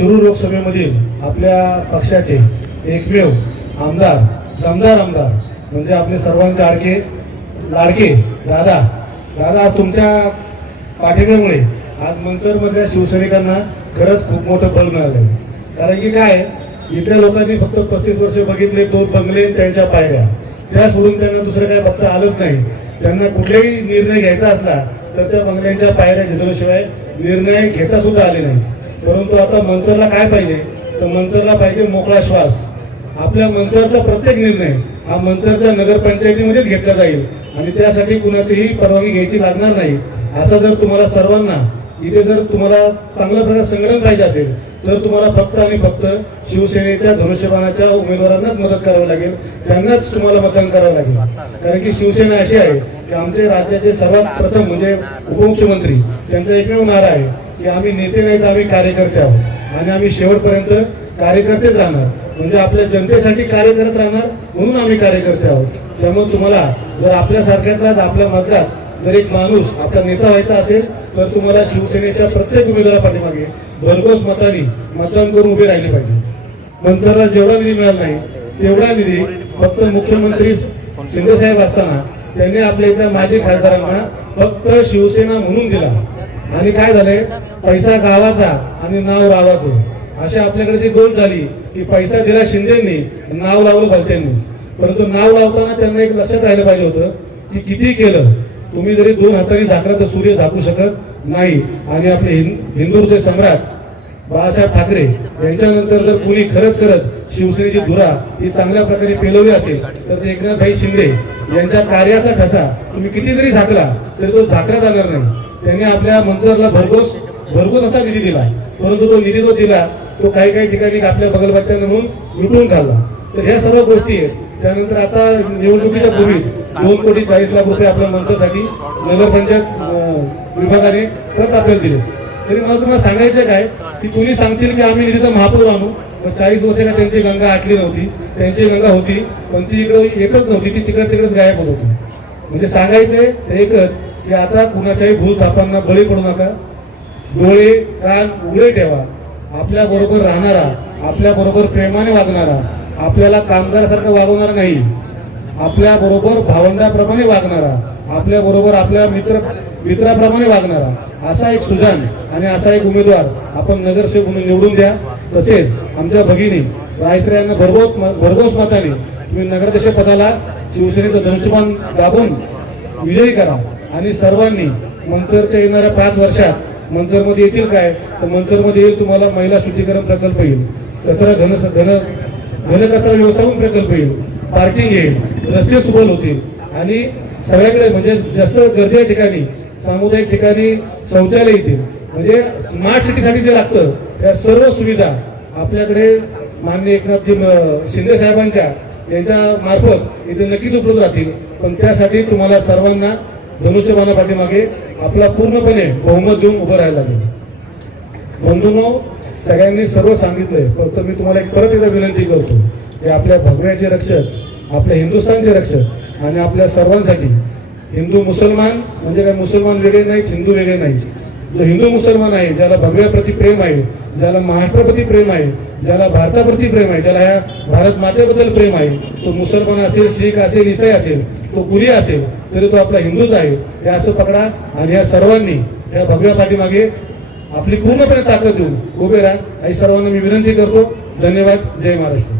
शिरूर लोकसभेमधील आपल्या पक्षाचे एकमेव आमदार, दमदार आमदार म्हणजे आपले सर्वांचे लाडके दादा आज तुमच्या पाठिंब्यामुळे आज मंचरमधल्या शिवसैनिकांना खरंच खूप मोठं बळ मिळालं. कारण की काय, इथल्या लोकांनी फक्त 35 वर्ष बघितले 2 बंगले त्यांच्या पायऱ्या, त्या सोडून त्यांना दुसरं काय बघता आलंच नाही. त्यांना कुठलाही निर्णय घ्यायचा असला तर त्या बंगल्यांच्या पायऱ्या झिजवल्याशिवाय निर्णय घेता सुद्धा आले नाही. परंतु आता मंचरला काय पाहिजे, तर मंचरला पाहिजे मोकळा श्वास. आपल्या मंचरचा प्रत्येक निर्णय हा मंचरच्या नगरपंचायतीमध्येच घेतला जाईल आणि त्यासाठी कुणाचीही परवानगी घ्यायची लागणार नाही. असं जर तुम्हाला सर्वांना इथे जर तुम्हाला चांगल्या प्रकारे संघटन पाहिजे असेल तर तुम्हाला फक्त आणि फक्त शिवसेनेच्या धनुष्यबाणाच्या उमेदवारांनाच मदत करावी लागेल, त्यांनाच तुम्हाला मतदान करावं लागेल. कारण की शिवसेना अशी आहे की आमचे राज्याचे सर्वात प्रथम म्हणजे उपमुख्यमंत्री त्यांचा एकमेव नारा आहे की आम्ही नेते नाही तर आम्ही कार्यकर्ते आहोत आणि आम्ही शेवटपर्यंत कार्यकर्तेच राहणार. म्हणजे आपल्या जनतेसाठी कार्य करत राहणार म्हणून आम्ही कार्यकर्ते आहोत. त्यामुळे तुम्हाला जर आपल्यासारख्यातलाच आपल्या मधलाच जर एक माणूस आपला नेता व्हायचा असेल तर तुम्हाला शिवसेनेच्या प्रत्येक उमेदवारा पाठीमागे भरघोस मतांनी मतदान करून उभे राहिले पाहिजे. मंचरला जेवढा निधी मिळाला नाही तेवढा निधी फक्त मुख्यमंत्री शिंदेसाहेब असताना त्यांनी आपल्या इथल्या माजी खासदारांना फक्त शिवसेना म्हणून दिला. आणि काय झालंय, पैसा गावाचा आणि नाव रावाचं अशी आपल्याकडे जी गोष्ट झाली की पैसा दिला शिंदेंनी, नाव लावलं भलत्यांनीच. परंतु नाव लावताना त्यांना एक लक्षात राहिलं पाहिजे होतं की किती केलं तुम्ही जरी 2 हातांनी झाकला तर सूर्य झाकू शकत नाही. आणि आपले हिंदुत्व सम्राट बाळासाहेब ठाकरे यांच्यानंतर जर कुणी खरंच शिवसेनेची धुरा ही चांगल्या प्रकारे पेलवली असेल तर ते एकनाथभाई शिंदे यांच्या कार्याचा ठसा तुम्ही किती जरी झाकला तरी तो झाकला जाणार नाही. त्यांनी आपल्या मंचरला भरघोस असा निधी दिला, परंतु तो निधी जो दिला तो काही ठिकाणी आपल्या बगलबच्च्यांना म्हणून लुटून खाल्ला. तर ह्या सर्व गोष्टी आहेत. त्यानंतर आता निवडणुकीच्या पूर्वीच 2,40,00,000 रुपये आपल्या मंचरसाठी नगरपंचायत विभागाने परत आपल्याला दिले. तरी मला तुम्हाला सांगायचं काय की तुम्ही सांगतील की आम्ही निधीचा महापूर आणू, पण 40 वर्ष का त्यांची गंगा आटली नव्हती. त्यांची गंगा होती पण ती इकडे एकच नव्हती, ती तिकडेच गायब होत होती. म्हणजे सांगायचंय एकच की आता कुणाच्याही भूलथापांना बळी पडू नका. डोळे कान उघडे ठेवा. आपल्या बरोबर राहणारा, आपल्या बरोबर प्रेमाने वागणारा, आपल्याला कामगारासारखं वागवणारा नाही, आपल्या बरोबर भावंडाप्रमाणे वागणारा, आपल्या बरोबर आपल्या मित्राप्रमाणे वागणारा असा एक सुजान आणि असा एक उमेदवार आपण नगरसेवक म्हणून निवडून द्या. तसेच आमच्या भगिनी रायश्री भरघोस मताने तुम्ही नगराध्यक्ष पदाला शिवसेनेचं धनुष्यबाण दाबून विजयी करा. आणि सर्वांनी मंचरच्या येणाऱ्या 5 वर्षात मंचरमध्ये येतील काय, तर मंचरमध्ये येईल तुम्हाला महिला शुद्धीकरण प्रकल्प येईल, घनकचरा व्यवस्थापन प्रकल्प येईल, पार्किंग येईल, रस्ते सुबल होतील आणि सगळ्याकडे म्हणजे जास्त गर्दीच्या ठिकाणी सामुदायिक ठिकाणी शौचालय येतील. म्हणजे स्मार्ट सिटीसाठी जे लागतं त्या सर्व सुविधा आपल्याकडे माननीय एकनाथजी शिंदे साहेबांच्या यांच्या मार्फत इथे नक्कीच उपलब्ध राहतील. पण त्यासाठी तुम्हाला सर्वांना धनुष्यबाणा पाठीमागे आपला पूर्णपणे बहुमत देऊन उभं राहायला लागेल. बंधूंनो, सगळ्यांनी सर्व सांगितलंय, फक्त मी तुम्हाला परत एकदा विनंती करतो की आपल्या भगव्याचे रक्षक, आपल्या हिंदुस्थानचे रक्षक आणि आपल्या सर्वांसाठी हिंदू मुसलमान म्हणजे काय, मुसलमान वेगळे नाहीत, हिंदू वेगळे नाहीत. जो हिंदू मुसलमान आहे, ज्याला भगव्याप्रती प्रेम आहे, ज्याला महाराष्ट्राप्रती प्रेम आहे, ज्याला भारताप्रती प्रेम आहे, ज्याला ह्या भारत मातेबद्दल प्रेम आहे, तो मुसलमान असेल, शीख असेल, ईसाई असेल, तो कुणी असेल तरी तो आपला हिंदूच आहे हे असं पकडा. आणि या सर्वांनी या भगव्या पाठीमागे आपली पूर्णपणे ताकद देऊन उभे राहा अशी सर्वांना मी विनंती करतो. धन्यवाद. जय महाराष्ट्र.